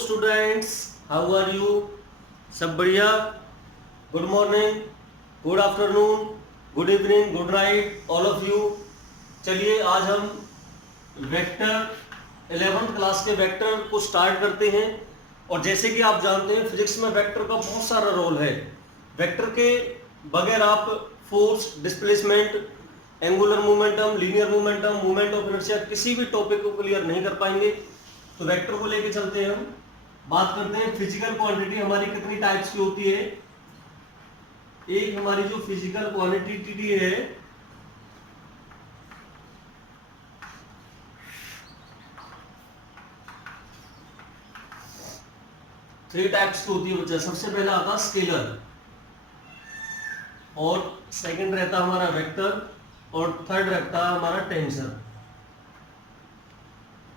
Students, how are you? सब बढ़िया? Good morning, good afternoon, good evening, good night all of you. चलिए आज हम वेक्टर 11th क्लास के वेक्टर को स्टार्ट करते हैं। और जैसे कि आप जानते हैं फिजिक्स में वेक्टर का बहुत सारा रोल है। वेक्टर के बगैर आप force, displacement, angular momentum, linear momentum, moment of inertia किसी भी टॉपिक को क्लियर नहीं कर पाएंगे। तो वेक्टर को लेके चलते हैं, हम बात करते हैं फिजिकल क्वांटिटी हमारी कितनी टाइप्स की होती है। एक हमारी जो फिजिकल क्वांटिटी है थ्री टाइप्स की होती है बच्चा। सबसे पहला आता है स्केलर, और सेकंड रहता हमारा वेक्टर, और थर्ड रहता है हमारा टेंसर।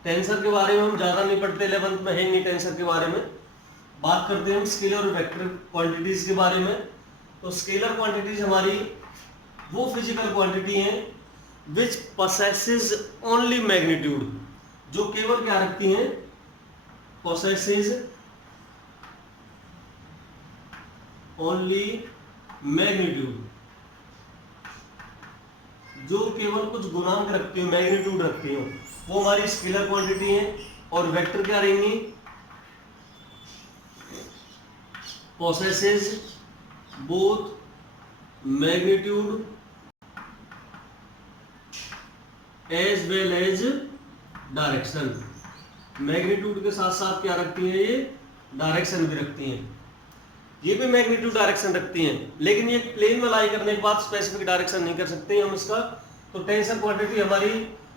टेंसर के बारे में हम ज्यादा नहीं पढ़ते, 11th में है नहीं टेंसर के बारे में। बात करते हैं हम स्केलर और वेक्टर क्वांटिटीज के बारे में। तो स्केलर क्वांटिटीज हमारी वो फिजिकल क्वांटिटी हैं विच पोसेसेस ओनली मैग्नीट्यूड, जो केवल क्या रखती हैं, पोसेसेस ओनली मैग्नीट्यूड, जो केवल कुछ गुणांक रखती हो, मैग्नीट्यूड रखती हो, वो हमारी स्केलर क्वांटिटी है। और वेक्टर क्या रहेंगी, possesses both magnitude as well as direction. Magnitude के साथ साथ क्या रखती हैं, ये डायरेक्शन भी रखती हैं। ये भी मैग्नीट्यूड डायरेक्शन रखती हैं, लेकिन ये प्लेन में लाई करने के बाद स्पेसिफिक डायरेक्शन नहीं कर सकते हम इसका। तो टेंसर क्वांटिटी हमारी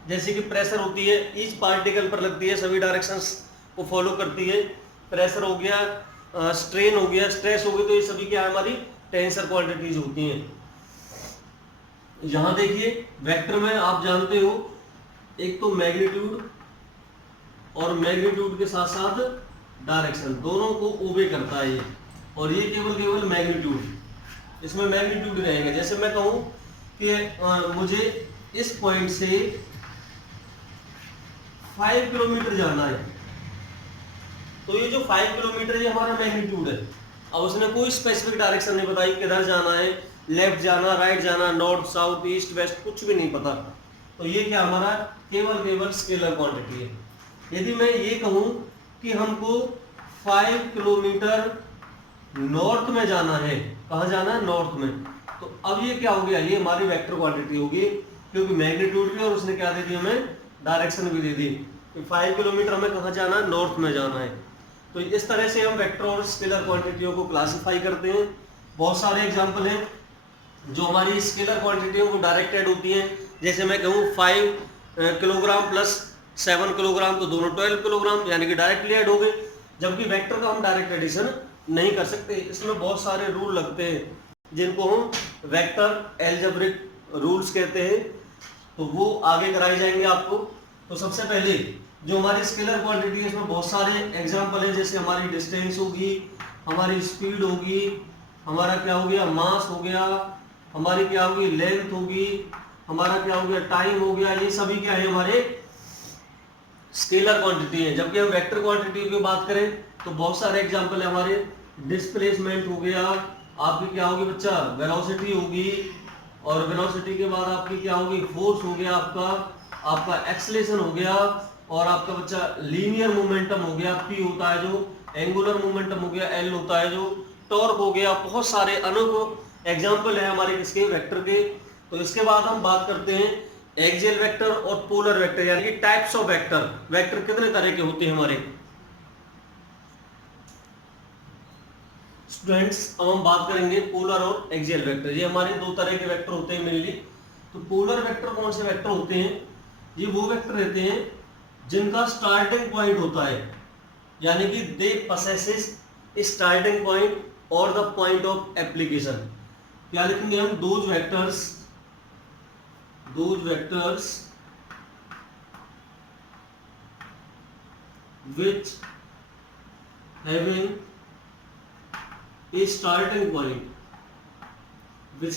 जैसे कि प्रेशर होती है, ईच पार्टिकल पर लगती है, सभी डायरेक्शंस को फॉलो करती है। प्रेशर हो गया, स्ट्रेन हो गया, स्ट्रेस हो गया, तो ये सभी क्या हमारी टेंसर क्वांटिटीज होती हैं। यहां देखिए वेक्टर में आप जानते हो एक तो मैग्नीट्यूड, और मैग्नीट्यूड के साथ साथ डायरेक्शन, दोनों को ओबे करता है ये। और ये केवल मैग्नीट्यूड, इसमें मैग्नीट्यूड रहेंगे। जैसे मैं कहूं कि मुझे इस पॉइंट से 5 किलोमीटर जाना है, तो ये जो 5 किलोमीटर ये हमारा मैग्नीट्यूड है। अब उसने कोई स्पेसिफिक डायरेक्शन नहीं बताई, किधर जाना है, लेफ्ट जाना, राइट जाना, नॉर्थ, साउथ, ईस्ट, वेस्ट, कुछ भी नहीं पता। तो ये क्या हमारा केवल स्केलर क्वांटिटी है। यदि मैं ये कहूं कि हमको 5 किलोमीटर नॉर्थ में जाना है, कहां जाना है, नॉर्थ में, तो अब ये क्या हो गया, ये हमारी वेक्टर क्वांटिटी होगी, क्योंकि मैग्नीट्यूड भी और उसने क्या दे दी हमें, डायरेक्शन भी दे दी। तो 5 किलोमीटर हमें कहां जाना है, नॉर्थ में जाना है। तो इस तरह से हम वेक्टर और स्केलर क्वांटिटियों को क्लासिफाई करते हैं। बहुत सारे एग्जांपल हैं जो हमारी स्केलर क्वांटिटियों को डायरेक्टेड होती हैं। जैसे मैं कहूँ 5 किलोग्राम प्लस 7 किलोग्राम, तो दोनों 12 किलोग्राम, यानी कि डायरेक्टली ऐड हो गए। जबकि वेक्टर का हम डायरेक्ट एडिशन नहीं कर सकते, इसमें बहुत सारे रूल लगते हैं जिनको हम वेक्टर एल्जेब्रिक रूल्स कहते हैं। तो वो आगे कराए जाएंगे आपको। तो सबसे पहले जो हमारी स्केलर क्वांटिटी है, इसमें बहुत सारे एग्जांपल है। जैसे हमारी डिस्टेंस होगी, हमारी स्पीड होगी, हमारा क्या हो गया, मास हो गया, हमारी क्या होगी, लेंथ होगी, हमारा क्या हो गया, टाइम हो गया। ये सभी क्या है, हमारे स्केलर क्वांटिटी है। जबकि हम वेक्टर क्वांटिटी की बात करें तो बहुत सारे एग्जांपल है हमारे। डिस्प्लेसमेंट हो गया, आपकी क्या होगी बच्चा, वेलोसिटी होगी, और वेलोसिटी के बाद आपकी क्या होगी, फोर्स हो गया, आपका एक्सेलरेशन हो गया, और आपका बच्चा लीनियर मोमेंटम हो गया, पी होता है जो, एंगुलर मोमेंटम हो गया, एल होता है जो, टॉर्क हो गया। बहुत सारे अनेक एग्जांपल है हमारे किसके, वेक्टर के। तो इसके बाद हम बात करते हैं एक्सियल वेक्टर और पोलर वेक्टर, यानी कि टाइप्स ऑफ वेक्टर। वेक्टर कितने तरह के होते हैं हमारे स्टूडेंट्स। अब हम बात करेंगे पोलर और एक्सियल वेक्टर। ये हमारे दो तरह के वेक्टर होते हैं मेनली। तो पोलर वेक्टर कौन से वेक्टर होते हैं, ये वो वेक्टर रहते हैं जिनका स्टार्टिंग पॉइंट होता है, यानी कि दे पोसेसेस स्टार्टिंग पॉइंट और द पॉइंट ऑफ एप्लीकेशन। क्या लिखेंगे हम, those vectors which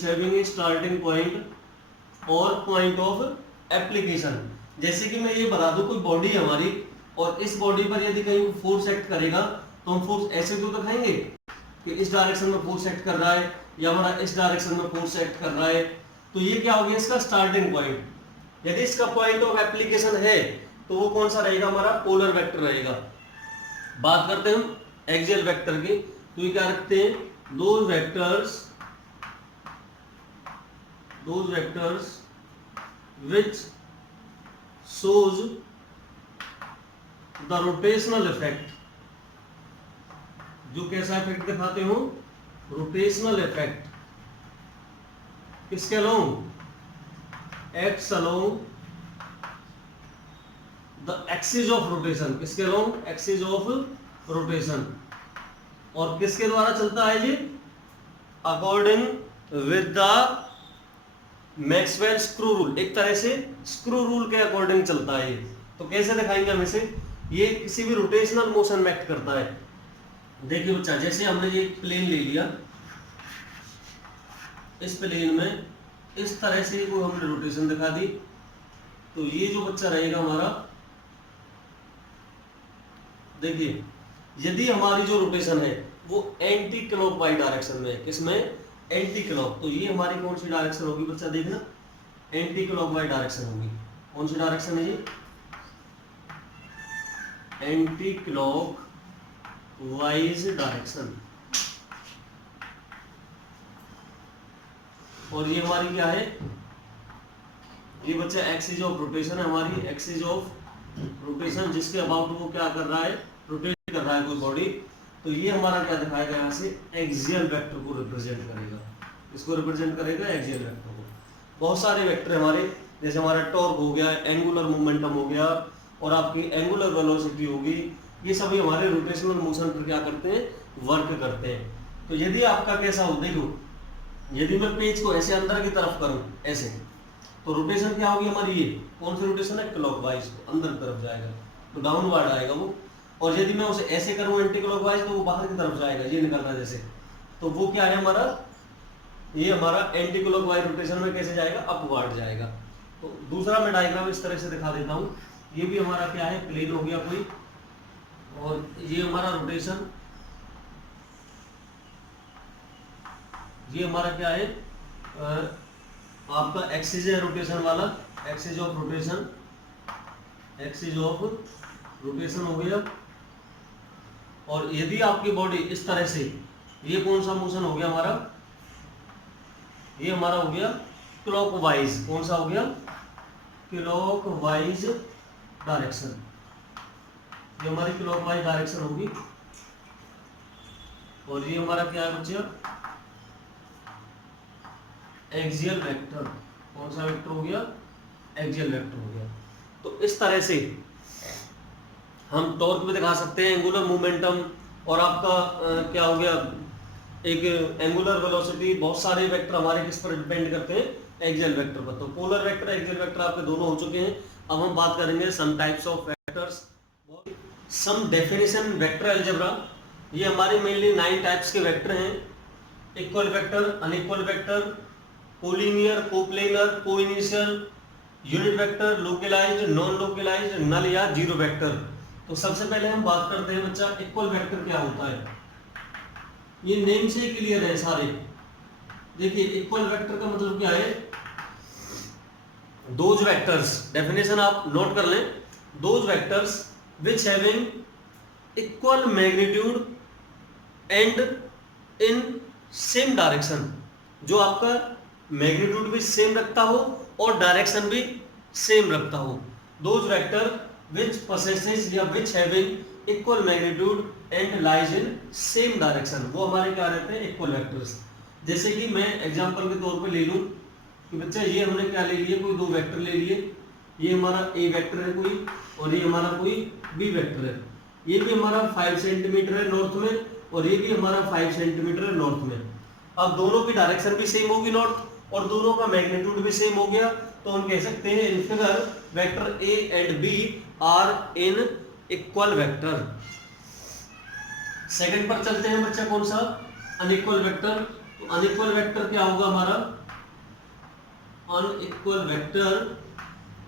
having a starting point और पॉइंट ऑफ एप्लीकेशन। जैसे कि मैं ये बता दूं, कोई बॉडी है हमारी और इस बॉडी पर यदि कहीं फोर्स एक्ट करेगा तो हम फोर्स ऐसे क्यों दिखाएंगे कि इस डायरेक्शन में फोर्स एक्ट कर रहा है या हमारा इस डायरेक्शन में फोर्स एक्ट कर रहा है। तो ये क्या हो गया इसका स्टार्टिंग पॉइंट। यदि इसका पॉइंट ऑफ एप्लीकेशन है तो वो कौन सा रहेगा, हमारा पोलर वेक्टर रहेगा। बात करते हैं हम एक्सियल वेक्टर की, तो ये क्या रखते हैं, those vectors which shows the rotational effect, जो कैसा इफेक्ट दिखाते हो, रोटेशनल इफेक्ट, किसके along, x along the axis of rotation, किसके अलोंग, एक्सिस ऑफ रोटेशन। और किसके द्वारा चलता है ये, according with the Maxwell screw rule, एक तरह से स्क्रू रूल के अकॉर्डिंग चलता है ये। तो कैसे दिखाएंगे हम इसे, ये किसी भी रोटेशनल मोशन में एक्ट करता है। देखिए बच्चा, जैसे हमने ये प्लेन ले लिया, इस प्लेन में इस तरह से को हमने रोटेशन दिखा दी, तो ये जो बच्चा रहेगा हमारा, देखिए यदि हमारी जो रोटेशन है वो एंटी क्लॉकवाइज डायरेक्शन में है, किसमें, एंटी क्लॉक, तो ये हमारी कौन सी डायरेक्शन होगी बच्चा, देखना एंटी क्लॉकवाइज डायरेक्शन होगी। कौन सी डायरेक्शन है ये, एंटी क्लॉकवाइज डायरेक्शन। और ये हमारी क्या है, ये बच्चा एक्सिस ऑफ रोटेशन है, हमारी एक्सिस ऑफ रोटेशन, जिसके अबाउट वो क्या कर रहा है, रोटेट कर रहा है कोई बॉडी। तो ये हमारा क्या दिखाएगा, यहाँ से एक्सियल वेक्टर को रिप्रेजेंट करेगा। इसको रिप्रेजेंट करेगा एक्सियल वेक्टर को। बहुत सारे वेक्टर हमारे, जैसे हमारा टॉर्क हो गया, एंगुलर मोमेंटम हो गया, और आपकी एंगुलर वेलोसिटी होगी, ये सभी हमारे रोटेशनल मोशन पर क्या करते हैं, वर्क करते हैं। तो यदि आपका कैसा हो, देखो यदि मैं पेज को ऐसे अंदर की तरफ करूं ऐसे, तो रोटेशन क्या होगी हमारी, ये कौन सी रोटेशन है, क्लॉकवाइज, अंदर की तरफ जाएगा, तो डाउनवर्ड आएगा वो। और यदि मैं उसे ऐसे करूं एंटी क्लॉकवाइज, तो वो बाहर की तरफ जाएगा, ये निकल रहा है जैसे, तो वो क्या है हमारा, ये हमारा एंटी क्लॉकवाइज रोटेशन में कैसे जाएगा, अपवर्ड जाएगा। तो दूसरा मैं डायग्राम इस तरह से दिखा देता हूँ। ये भी हमारा क्या है, प्लेन हो गया कोई, और ये हमारा रोटेशन, ये हमारा क्या है, आपका एक्सिस है रोटेशन वाला, axis of rotation, axis of rotation हो गया। और यदि आपकी बॉडी इस तरह से, ये कौन सा मोशन हो गया हमारा, ये हमारा हो गया क्लॉकवाइज, कौन सा हो गया, क्लॉकवाइज डायरेक्शन, ये हमारी क्लॉकवाइज डायरेक्शन होगी। और ये हमारा क्या है बच्चा, एक्सियल वेक्टर, कौन सा वेक्टर हो गया, एक्सियल वेक्टर हो गया। तो इस तरह से हम टॉर्क भी दिखा सकते हैं, एंगुलर मोमेंटम, और आपका क्या हो गया, एक एंगुलर वेलोसिटी। बहुत सारे वेक्टर हमारे किस पर डिपेंड करते हैं, एक्सियल वेक्टर पर। तो पोलर वेक्टर, एक्सियल वेक्टर आपके दोनों हो चुके हैं। अब हम बात करेंगे some types of vectors, some definition vector algebra. ये हमारे मेनली 9 टाइप्स के वेक्टर हैं, equal vector, unequal vector, collinear, coplanar, coinitial, unit vector, localised, non localised, null या जीरो वेक्टर। तो सबसे पहले हम बात करते हैं बच्चा, इक्वल वेक्टर क्या होता है। ये नेम से क्लियर है सारे। देखिए इक्वल वेक्टर का मतलब क्या है, दोज वेक्टर्स, डेफिनेशन आप नोट कर लें, those vectors which having equal magnitude and in same direction, जो आपका मैग्नीट्यूड भी सेम रखता हो और डायरेक्शन भी सेम रखता हो। दोज वेक्टर which possesses या which having equal magnitude and lies in same direction, वो हमारे क्या रहते हैं, इक्वल वेक्टर्स। जैसे कि मैं एग्जांपल के तौर पे ले लूं कि बच्चा ये हमने क्या ले लिए, कोई 2 वेक्टर ले लिए, ये हमारा ए वेक्टर है कोई, और ये हमारा कोई बी वेक्टर है। ये भी हमारा 5 सेंटीमीटर है नॉर्थ में, और ये भी हमारा 5 सेंटीमीटर है नॉर्थ में। अब दोनों की डायरेक्शन भी सेम होगी नॉर्थ, और दोनों का मैग्नीट्यूड भी सेम हो गया, तो हम कह सकते हैं in figure vector A and B are unequal vector. Second पर चलते हैं बच्चा, कौन सा, अनइक्वल वेक्टर। तो अनइक्वल वेक्टर क्या होगा हमारा, अनइक्वल वेक्टर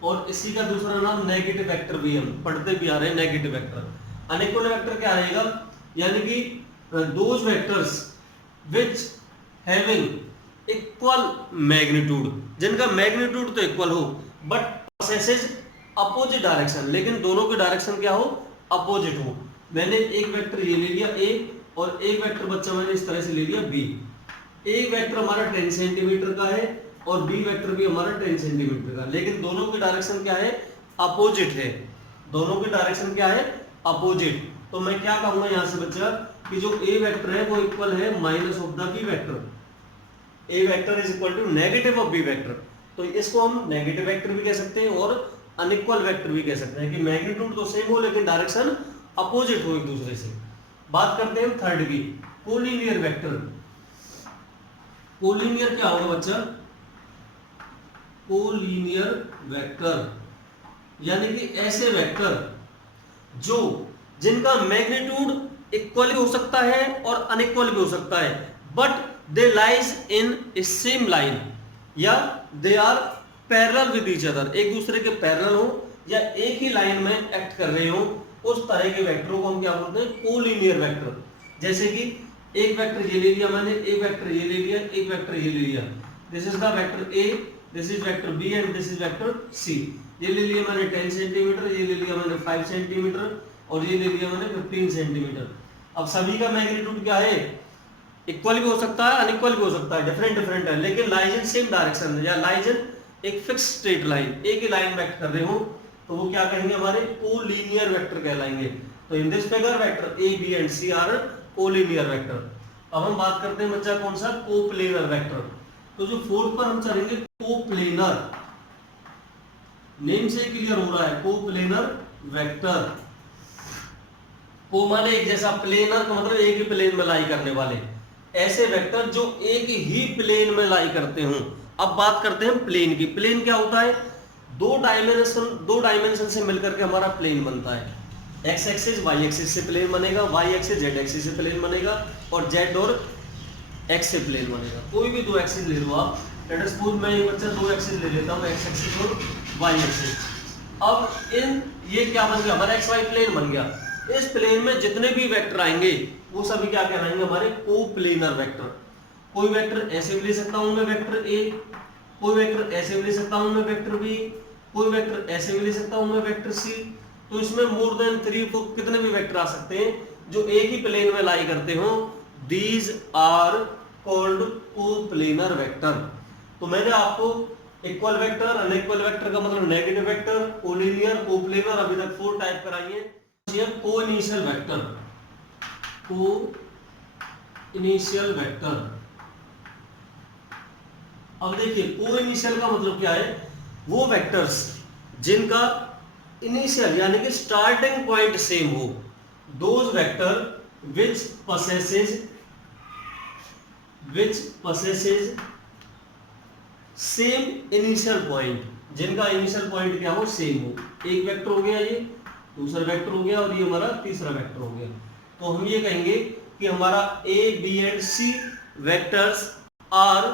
और इसी का दूसरा नाम नेगेटिव वेक्टर भी हम पढ़ते भी आ रहे हैं, नेगेटिव वेक्टर। अनइक्वल वेक्टर क्या रहेगा, यानी कि those vectors which having equal magnitude, जिनका मैग्नीट्यूड तो इक्वल हो बट पोसेसेस अपोजिट डायरेक्शन, लेकिन दोनों के डायरेक्शन क्या हो, अपोजिट हो। मैंने एक वेक्टर ये ले लिया ए और एक वेक्टर बच्चा मैंने इस तरह से ले लिया बी। एक वेक्टर हमारा 10 सेंटीमीटर का है और बी वेक्टर भी हमारा 10 सेंटीमीटर का, लेकिन दोनों की डायरेक्शन क्या है, अपोजिट है। दोनों की डायरेक्शन क्या है, अपोजिट। तो मैं क्या कहूंगा यहां से बच्चा कि जो ए वेक्टर है वो इक्वल है minus of the B vector. A vector is equal to negative of B vector. तो इसको हम नेगेटिव वेक्टर भी कह सकते हैं और अनइक्वल वेक्टर भी कह सकते हैं कि मैग्नीट्यूड तो सेम हो लेकिन डायरेक्शन अपोजिट हो एक दूसरे से। बात करते हैं थर्ड की, कोलिनियर वेक्टर। कोलिनियर क्या होगा बच्चा, कोलिनियर वेक्टर यानी कि ऐसे वेक्टर जो जिनका मैग्नीट्यूड इक्वल भी हो सकता है और अनइक्वल भी हो सकता है, but they lies in a same line या they are parallel with each other, एक दूसरे के पैरेलल हो या एक ही लाइन में एक्ट कर रहे हो, उस तरह के वेक्टरों को हम क्या बोलते हैं, कोलिनियर वेक्टर। जैसे कि एक वेक्टर ये ले लिया मैंने, एक वेक्टर ये ले लिया, एक वेक्टर ये ले लिया, this is the vector A, this is vector B and this is vector C. ये ले लिया मैंने 10 सेंटीमीटर, ये ले लिया मैंने 5 सेंटीमीटर और ये ले लिया मैंने 15 सेंटीमीटर। अब सभी का मैग्नीट्यूड क्या है, इक्वल भी हो सकता है अनइक्वल भी हो सकता है, डिफरेंट डिफरेंट है, लेकिन लाइज इन सेम डायरेक्शन या लाइज इन एक फिक्स स्ट्रेट लाइन, एक ही लाइन में एक्ट कर रहे हो, तो वो क्या कहेंगे, हमारे कोलिनियर वेक्टर कहलाएंगे। तो in this figure vector A B and C are collinear vector. अब हम बात करते हैं बच्चा कौन सा, कोप्लेनर वेक्टर। तो जो फोर्थ पर हम चलेंगे कोप्लेनर, नेम से क्लियर हो रहा है, कोप्लेनर वेक्टर। को माने एक जैसा, प्लेनर का मतलब एक ही प्लेन में लाई करने वाले, ऐसे वेक्टर जो एक ही प्लेन में लाई करते हों। अब बात करते हैं प्लेन की। प्लेन क्या होता है, दो डायमेंशन से मिलकर के हमारा प्लेन बनता है। एक्स एक्सिस वाई एक्सिस से प्लेन बनेगा, वाई एक्सिस जेड एक्सिस से प्लेन बनेगा और जेड और एक्स से प्लेन बनेगा। कोई भी दो एक्सिस ले लो आप, लेट अस सपोज मैं एक बच्चा दो एक्सिस ले लेता हूं, एक्स एक्सिस और वाई एक्सिस। अब इन ये क्या बन गया, हमारा एक्स वाई प्लेन बन गया। इस प्लेन में जितने भी वेक्टर आएंगे वो सभी क्या कहलाएंगे, हमारे कोप्लेनर वेक्टर। कोई वेक्टर ऐसे भी ले सकता हूं मैं वेक्टर ए, कोई वेक्टर ऐसे भी ले सकता हूं मैं वेक्टर बी, कोई वेक्टर ऐसे भी ले सकता हूं मैं वेक्टर सी। तो इसमें मोर देन 3 4 कितने भी वेक्टर आ सकते हैं जो एक ही प्लेन में लाई करते हो। These are called coplanar vector. तो मैंने आपको इक्वल वेक्टर, अनइक्वल वेक्टर का मतलब नेगेटिव वेक्टर, कोलिनियर, कोप्लेनर अभी तक 4 टाइप कराई है। कोइनिशियल वेक्टर, कोइनिशियल वेक्टर। अब देखिए कोइनिशियल का मतलब क्या है, वो वेक्टर्स जिनका इनिशियल यानी कि स्टार्टिंग पॉइंट सेम हो, those vector which possesses same initial point, जिनका इनिशियल पॉइंट क्या हो, सेम हो। एक वेक्टर हो गया, ये दूसरा वेक्टर हो गया और ये हमारा तीसरा वेक्टर हो गया। तो हम ये कहेंगे कि हमारा A B and C vectors are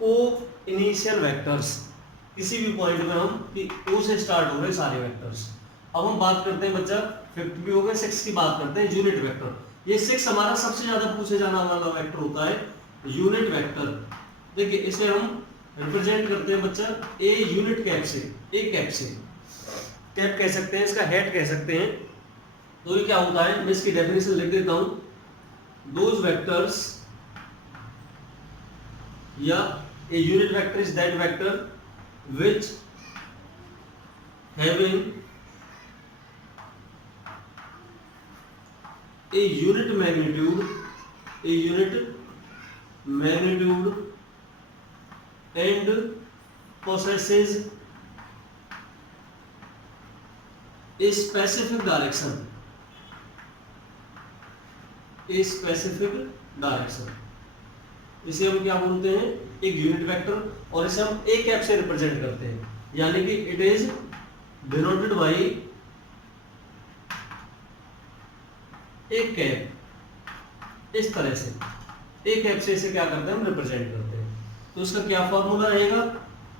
coinitial vectors. किसी भी पॉइंट में हम ओ से स्टार्ट हो रहे सारे वेक्टर्स। अब हम बात करते हैं बच्चा, फिफ्थ भी हो गए, 6 की बात करते हैं, यूनिट वेक्टर। ये 6 हमारा सबसे ज्यादा पूछे जाने वाला वेक्टर होता है, यूनिट वेक्टर। देखिए इसे हम रिप्रेजेंट करते हैं बच्चा ए यूनिट कैप से, ए कैप से, कैप कह सकते हैं, इसका हेड कह सकते हैं। तो ये क्या होता है, मैं इसकी डेफिनेशन लिख देता हूं, दोज वेक्टर्स या a unit vector is that vector which having a unit magnitude and possesses a specific direction, इसे हम क्या बोलते हैं, एक यूनिट वेक्टर, और इसे हम ए कैप से रिप्रेजेंट करते हैं, यानी कि it is denoted by A cap. इस तरह से ए कैप से इसे क्या करते हैं, हम रिप्रेजेंट करते हैं। तो इसका क्या फॉर्मूला रहेगा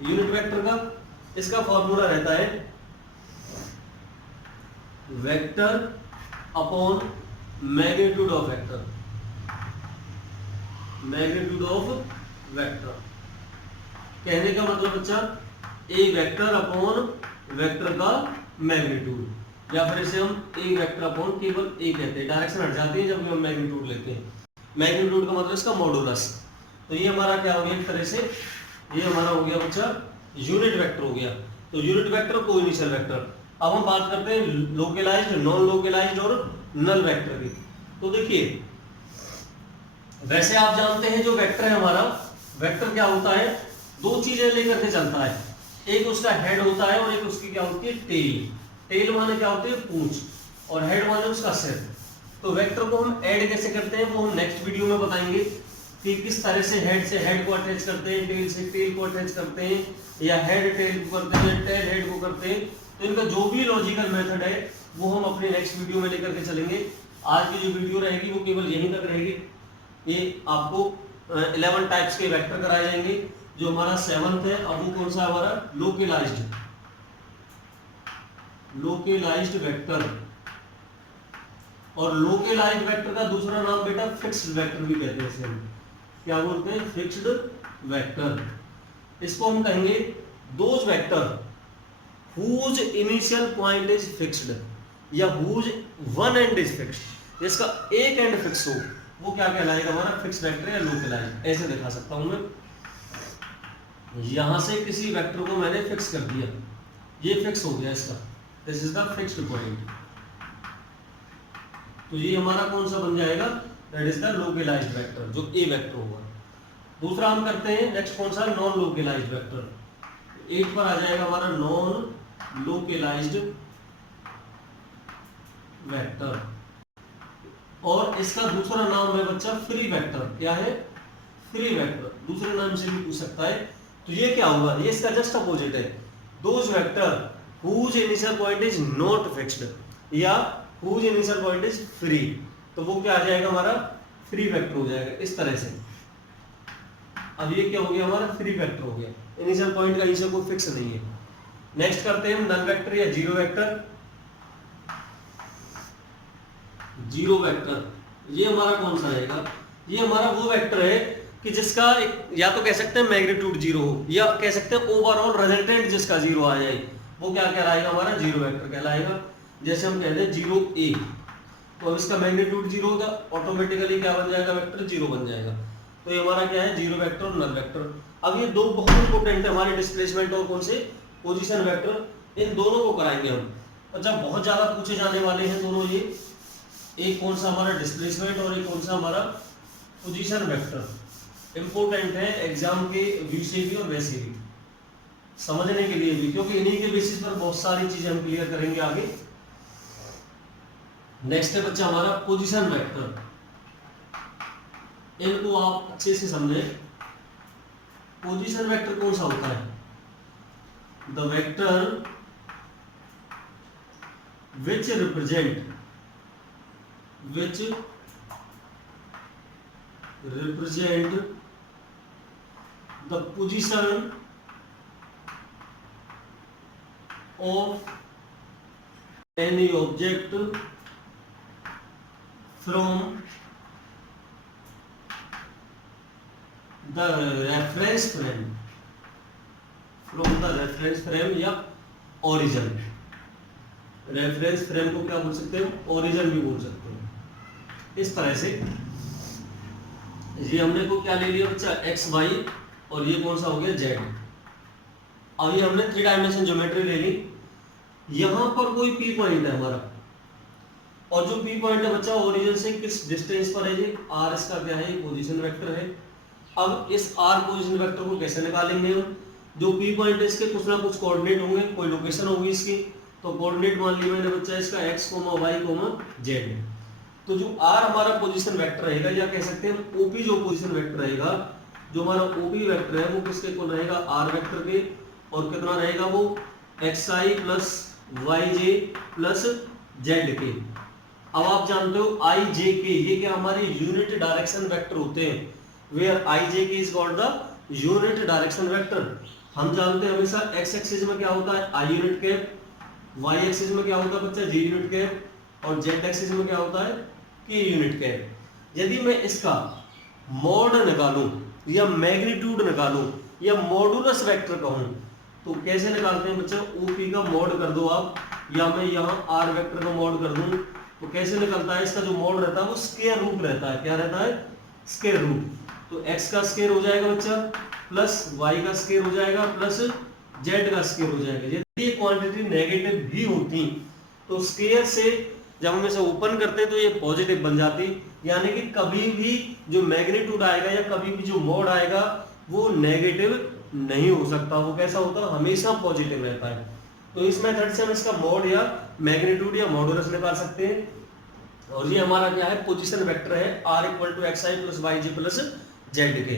यूनिट वेक्टर का, इसका फॉर्मूला रहता है vector upon magnitude of vector, magnitude of vector. कहने का मतलब बच्चा ए वेक्टर अपॉन वेक्टर का मैग्नीट्यूड, या फिर इसे हम ए वेक्टर अपॉन केवल ए कहते हैं, डायरेक्शन हट जाती है जब हम मैग्नीट्यूड लेते हैं। मैग्नीट्यूड का मतलब इसका मॉडुलस। तो ये हमारा क्या हो गया एक तरह से, ये हमारा हो गया बच्चा यूनिट वेक्टर हो गया। तो यूनिट वेक्टर को इनिशियल वेक्टर। अब हम बात करते हैं लोकलाइज्ड, नॉन लोकलाइज्ड और नल वेक्टर की। तो देखिए वैसे आप जानते हैं जो वेक्टर है हमारा, वेक्टर क्या होता है, दो चीजें लेकर के चलता है, एक उसका हेड होता है और एक उसकी क्या होती है टेल। टेल माने क्या होती है पूंछ, और हेड माने उसका सिर। तो वेक्टर को हम ऐड कैसे करते हैं वो हम नेक्स्ट वीडियो में बताएंगे कि किस तरह से हेड से हेड को अटैच करते हैं, टेल से टेल को अटैच करते हैं, या हेड टेल को करते हैं, टेल हेड को करते हैं। तो इनका जो भी लॉजिकल मेथड है वो हम अपने नेक्स्ट वीडियो में लेकर के चलेंगे। आज की जो वीडियो रहेगी वो केवल यहीं तक रहेगी। ये आपको 11 टाइप्स के वेक्टर कराए जाएंगे। जो हमारा 7th है, अब वो कौन सा हमारा लोकलाइज्ड, लोकलाइज्ड वेक्टर। और लोकलाइज्ड वेक्टर का दूसरा नाम बेटा फिक्स्ड वेक्टर भी कहते हैं। इसे हम क्या बोलते हैं, फिक्स्ड वेक्टर। इसको हम कहेंगे those vector whose initial point is fixed या whose one end is fixed, जिसका एक एंड फिक्स हो वो क्या कहलाएगा हमारा फिक्स्ड वेक्टर या लोकलाइज्ड। ऐसे दिखा सकता हूं मैं, यहां से किसी वेक्टर को मैंने फिक्स कर दिया, ये फिक्स हो गया इसका, this is the fixed point. तो ये हमारा कौन सा बन जाएगा, that is the localized vector, जो ए वेक्टर होगा। दूसरा हम करते हैं नेक्स्ट कौन सा, नॉन लोकलाइज्ड वेक्टर। 8 पर आ जाएगा हमारा नॉन लोकलाइज्ड वेक्टर, और इसका दूसरा नाम है बच्चा फ्री वेक्टर। क्या है, फ्री वेक्टर, दूसरे नाम से भी पूछ सकता है। तो ये क्या होगा, ये इसका जस्ट अपोजिट है, those vector whose initial point is not fixed या whose initial point is free। तो वो क्या आ जाएगा हमारा फ्री वेक्टर हो जाएगा इस तरह से। अब ये क्या हो गया हमारा फ्री वेक्टर हो गया, इनिशियल पॉइंट का इनिशियल कोई फिक्स नहीं है। नेक्स्ट करते हैं हम नल वेक्टर या जीरो वेक्टर। जीरो वेक्टर ये हमारा कौन सा रहेगा, ये हमारा वो वेक्टर है कि जिसका या तो कह सकते हैं मैग्नीट्यूड जीरो हो, या कह सकते हैं ओवरऑल रिजल्टेंट जिसका जीरो आ जाए, वो क्या कहलाएगा हमारा जीरो वेक्टर कहलाएगा। जैसे हम कहते हैं जीरो ए, तो अब इसका मैग्नीट्यूड जीरो होगा, ऑटोमेटिकली क्या बन जाएगा वेक्टर जीरो बन जाएगा। तो ये हमारा क्या है जीरो वेक्टर और नल वेक्टर। अब ये दो बहुत इंपॉर्टेंट है हमारे डिस्प्लेसमेंट और कौन से पोजीशन वेक्टर, इन दोनों को कराएंगे हम। अच्छा बहुत ज्यादा पूछे जाने वाले हैं दोनों ये, एक कौन सा हमारा डिस्प्लेसमेंट और एक कौन सा हमारा पोजीशन वेक्टर। इंपॉर्टेंट है एग्जाम के व्यू से भी और वैसे भी समझने के लिए भी, क्योंकि इन्हीं के बेसिस पर बहुत सारी चीजें हम क्लियर करेंगे आगे। नेक्स्ट है बच्चा हमारा पोजीशन वेक्टर। इनको आप अच्छे से समझे। पोजीशन वेक्टर कौन सा होता है, the vector which represent the position of any object from the reference frame या origin। रेफरेंस फ्रेम को क्या बोल सकते हैं, ओरिजिन भी बोल सकते हैं। इस तरह से ये हमने को क्या ले लिया बच्चा एक्स वाई, और ये कौन सा हो गया जेड। अब ये हमने 3 डायमेंशन ज्योमेट्री ले ली। यहां पर कोई पी पॉइंट है हमारा, और जो पी पॉइंट है बच्चा ओरिजिन से किस डिस्टेंस पर है, ये आर इसका क्या है, पोजीशन वेक्टर है। अब इस आर पोजीशन वेक्टर को कैसे निकालेंगे हम, जो पी पॉइंट है इसके कुछ ना कुछ कोऑर्डिनेट होंगे, कोई लोकेशन होगी इसकी। तो कोऑर्डिनेट मान लिया मैंने बच्चा इसका x, y, z। तो जो r हमारा पोजीशन वेक्टर रहेगा, या कह सकते हैं OP जो पोजीशन वेक्टर रहेगा, जो हमारा OP वेक्टर है वो किसके को रहेगा, r वेक्टर के, और कितना रहेगा वो xi plus yj plus z के। अब आप जानते हो i j k ये क्या हमारे यूनिट डायरेक्शन वेक्टर होते हैं, where i j k is called the unit direction vector. हम जानते हैं हमेशा एक्स एक्सिस में क्या होता है I unit cap, Y axis में क्या होता है बच्चा जी यूनिट कैप, और जेड एक्सिस में क्या होता है के यूनिट कैप। यदि मैं इसका मॉड निकालूं या मैग्नीट्यूड निकालूं या मॉडुलस वेक्टर कहूं तो कैसे निकालते हैं बच्चा, ओपी का मॉड कर दो आप, या मैं यहाँ आर वेक्टर का मॉड कर दूं तो कैसे निकलता है, इसका जो मॉड रहता है वो स्क्वायर रूट रहता है। क्या रहता है, स्क्वायर रूट। तो x का स्क्वायर हो जाएगा बच्चा, प्लस y का स्क्वायर हो जाएगा, प्लस z का स्क्वायर हो जाएगा। यदि ये क्वांटिटी नेगेटिव भी होती तो स्क्वायर से जब हम इसे ओपन करते हैं तो ये पॉजिटिव बन जाती, यानी कि कभी भी जो मैग्नीट्यूड आएगा या कभी भी जो मॉड आएगा वो नेगेटिव नहीं हो सकता, वो कैसा होता है, हमेशा पॉजिटिव रहता है। तो इस मेथड से हम इसका मॉड या मैग्नीट्यूड या मॉडुलस निकाल सकते हैं। और ये हमारा क्या है, पोजीशन वेक्टर है r equal to xi plus yj plus z K.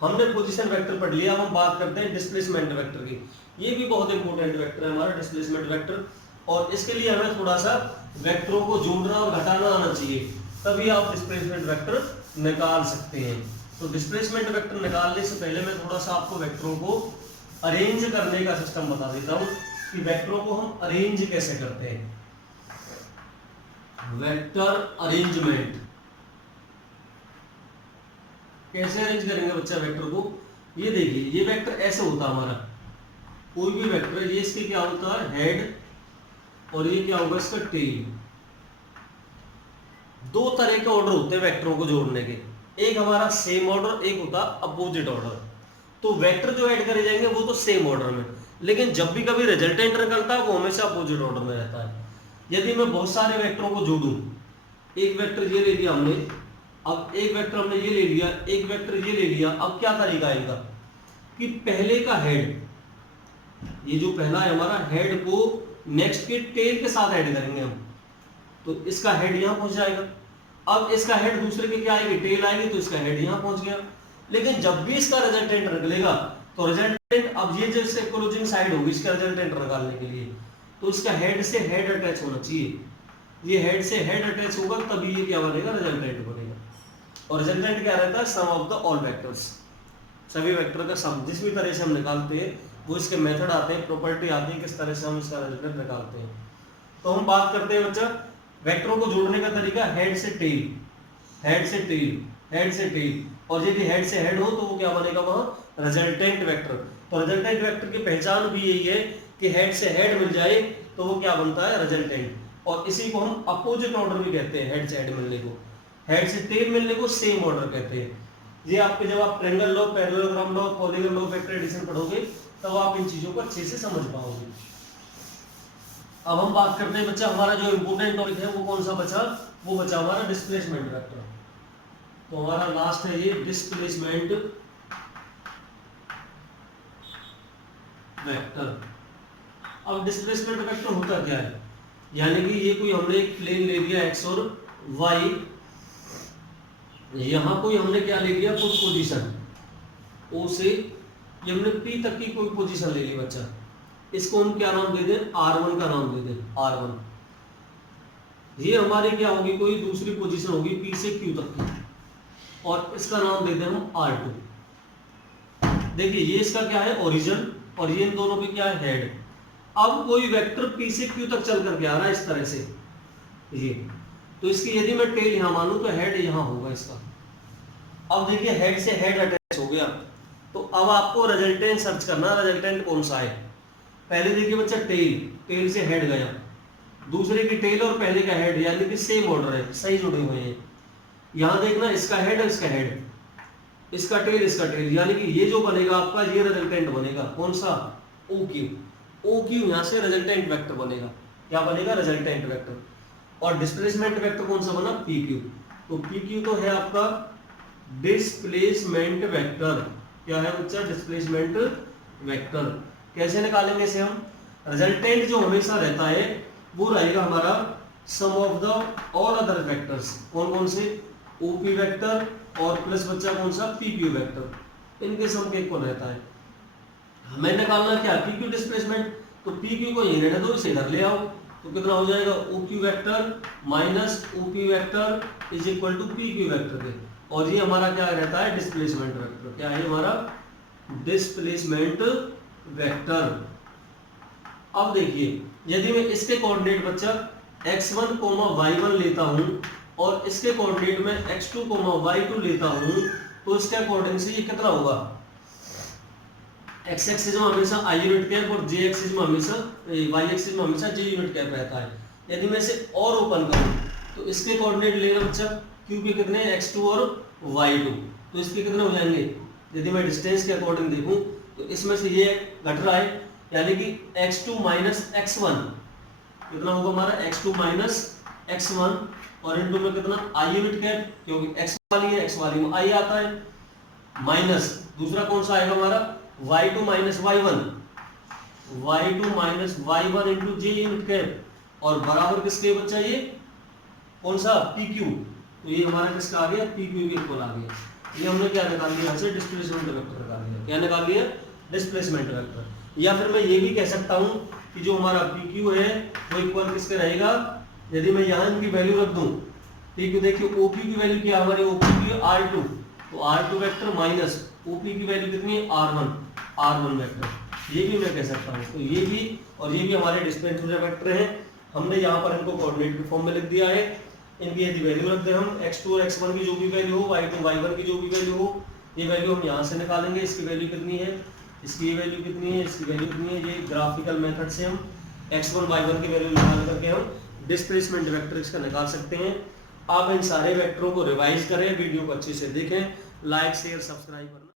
हमने पोजीशन वेक्टर पढ़ लिया, अब हम बात करते हैं डिस्प्लेसमेंट वेक्टर की। ये भी बहुत इंपॉर्टेंट वेक्टर है हमारा डिस्प्लेसमेंट वेक्टर, और इसके लिए हमें थोड़ा सा वेक्टरों को जोड़ना और घटाना आना चाहिए, तभी आप डिस्प्लेसमेंट वेक्टर निकाल सकते हैं। तो डिस्प्लेसमेंट वेक्टर निकालने से पहले मैं थोड़ा सा आपको वेक्टरों को अरेंज करने का सिस्टम बता देता हूँ कि वेक्टरों को हम अरेंज कैसे करते हैं। वेक्टर अरेंजमेंट कैसे अरेंज करेंगे बच्चा वेक्टर को, ये देखिए ये वेक्टर ऐसे होता है हमारा, कोई भी वेक्टर, ये इसके क्या होता है हेड और ये क्या होगा इसका टेल। दो तरह के ऑर्डर होते हैं वेक्टरों को जोड़ने के, एक हमारा सेम ऑर्डर, एक होता अपोजिट ऑर्डर। तो वेक्टर जो ऐड करे जाएंगे वो तो सेम ऑर्डर में, लेकिन जब भी कभी रिजल्टेंट निकलता है वो हमेशा अपोजिट ऑर्डर में रहता है। यदि मैं बहुत सारे वेक्टरों को जोड़ूं, एक वेक्टर ये ले लिया हमने, अब एक वेक्टर हमने ये ले लिया, एक वेक्टर ये ले लिया, अब क्या तरीका आएगा कि पहले का हेड, ये जो पहला है हमारा हेड को नेक्स्ट के टेल के साथ ऐड करेंगे हम, तो इसका हेड यहां पहुंच जाएगा। अब इसका हेड दूसरे के क्या आएगी, टेल आएगी, तो इसका हेड यहां पहुंच गया। लेकिन जब भी इसका रिजल्टेंट निकलेगा तो रिजल्टेंट, अब ये जैसे क्लोजिंग साइड होगी इसका रिजल्टेंट निकालने के लिए, तो इसका हेड से हेड अटैच होना चाहिए। ये हेड से हेड अटैच होगा तभी ये क्या बनेगा, रिजल्टेंट बनेगा। और रिजल्टेंट क्या रहता है, सम ऑफ द ऑल वेक्टर्स, सभी वेक्टर का सम। जिस भी तरह से हम निकालते हैं वो इसके मेथड आते हैं, प्रॉपर्टी आती है, किस तरह से हम इसका रिजल्टेंट निकालते हैं। तो हम बात करते हैं बच्चा वेक्टरों को जोड़ने का तरीका, हेड से टेल, हेड से टेल, हेड से टेल, और यदि हेड से हेड हो तो वो क्या बनेगा, वहां रिजल्टेंट वेक्टर। तो रिजल्टेंट वेक्टर की पहचान भी यही है कि हेड से हेड मिल जाए तो वो क्या बनता है, रिजल्टेंट। और इसी को हम अपोजिट ऑर्डर भी कहते हैं, हेड से हेड मिलने को, हेड से टेल मिलने को सेम ऑर्डर कहते हैं। ये आपके जब आप triangle law, parallelogram law, polygon law, vector addition पढ़ोगे तब आप इन चीजों को अच्छे से समझ पाओगे। अब हम बात करते हैं बच्चा, हमारा जो इंपोर्टेंट टॉपिक है वो कौन सा बचा, वो बचा हमारा डिस्प्लेसमेंट वेक्टर। तो हमारा लास्ट है ये डिस्प्लेसमेंट वेक्टर। अब डिस्प्लेसमेंट वेक्टर होता क्या है, यानी कि ये कोई हमने एक प्लेन ले लिया एक्स और वाई, यहां कोई हमने क्या ले लिया, कुछ पोजीशन ओ से ये हमने पी तक की कोई पोजीशन ले ली बच्चा, इसको हम क्या नाम दे दें, R1 का नाम दे दें, R1। ये हमारी क्या होगी, कोई दूसरी पोजीशन होगी P से Q तक की, और इसका नाम दे दें हम R2। देखिए ये इसका क्या है, ओरिजिन, और ये इन दोनों पे क्या है, हेड। अब कोई वेक्टर P से Q तक चल करके आ रहा है इस तरह से, ये तो इसकी यदि मैं टेल यहां मानूं तो हेड यहां होगा इसका। अब देखिए हेड से हेड अटैच हो गया, तो अब आपको रिजल्टेंट सर्च करना, रिजल्टेंट कौन सा है। पहले देखिए बच्चा टेल, टेल से हेड गया, दूसरे की टेल और पहले का हेड, यानी कि सेम ऑर्डर है, सही जुड़े हुए हैं। यहां देखना इसका हेड और इसका हेड, इसका टेल इसका टेल, यानी कि ये जो बनेगा आपका ये रिजल्टेंट बनेगा, कौन सा, OQ। OQ यहां से रिजल्टेंट वेक्टर बनेगा, क्या बनेगा, रिजल्टेंट वेक्टर। और डिस्प्लेसमेंट वेक्टर कौन सा बना, PQ। तो PQ तो है आपका डिस्प्लेसमेंट वेक्टर। क्या है बच्चा, डिस्प्लेसमेंट वेक्टर। कैसे निकालेंगे इसे हम, रिजल्टेंट जो हमेशा रहता है वो रहेगा हमारा sum of the all other vectors. कौन कौन से, OP वेक्टर और प्लस बच्चा कौन सा, PQ वेक्टर, इनके सम के इक्वल रहता है। हमें निकालना क्या, PQ डिस्प्लेसमेंट, तो PQ को यहीं रहने दो, इसे इधर ले आओ, तो कितना हो जाएगा, OQ vector minus OP vector is equal to PQ vector के। और ये हमारा क्या रहता है, डिस्प्लेसमेंट वेक्टर। क्या है हमारा, डिस्प्लेसमेंट वेक्टर। अब देखिए यदि मैं इसके कोऑर्डिनेट बच्चा x1, y1 लेता हूं और इसके कोऑर्डिनेट में x2, y2 लेता हूं तो इसके अकॉर्डिंग से ये कितना होगा, x एक्सिस में हमेशा i यूनिट कैप और y एक्सिस में हमेशा j यूनिट कैप रहता है। यदि मैं इसे और ओपन करूं तो इसके कोऑर्डिनेट लेगा बच्चा q के कितने x2 और y2, तो इसके कितने हो जाएंगे, यदि मैं डिस्टेंस के अकॉर्डिंग देखूं तो इसमें से ये घट रहा है, यानी कि x2 माइनस x1 कितना होगा हमारा, x2 माइनस x1 और इनटू में कितना i यूनिट कैप, क्योंकि x वाली है, x वाली में i आता है, माइनस दूसरा कौन सा आएगा हमारा y2 minus y1 into j unit cap और बराबर किसके बच्चा ये कौन सा pq, तो ये हमारा किसका आ गया, pq के इक्वल आ गया। ये हमने क्या निकाल लिया यहाँ से, डिस्प्लेसमेंट वेक्टर निकाल लिया। क्या निकाल लिया, डिस्प्लेसमेंट वेक्टर। या फिर मैं ये भी कह सकता हूँ कि जो हमारा pq है वो इक्वल किसके रहेगा, यदि मैं यहाँ इनकी वैल्यू रख दूं, pq देखिए OP की वैल्यू क्या हमारी, OP की R2, तो R2 वेक्टर माइनस OP की वैल्यू कितनी है R1 वेक्टर, ये भी मैं कह सकता हूँ। तो ये भी और ये भी हमारे डिस्प्लेसमेंट वेक्टर हैं। हमने यहाँ पर इनको कोऑर्डिनेट के फॉर्म में लिख दिया है। इनकी यदि वैल्यू रख दें हम x2 और x1 की जो भी वैल्यू हो, y2 y1 की जो भी वैल्यू हो, ये वैल्यू हम यहाँ से निकालेंगे। इसकी वैल्यू कितनी है, इसकी वैल्यू कितनी है, इसकी वैल्यू कितनी है, ये ग्राफिकल मेथड से हम x1 y1 की वैल्यू निकाल करके हम डिस्प्लेसमेंट वेक्टर इसका निकाल सकते हैं। आप इन सारे वेक्टरों को रिवाइज करें, वीडियो को अच्छे से देखें, लाइक शेयर सब्सक्राइब करना।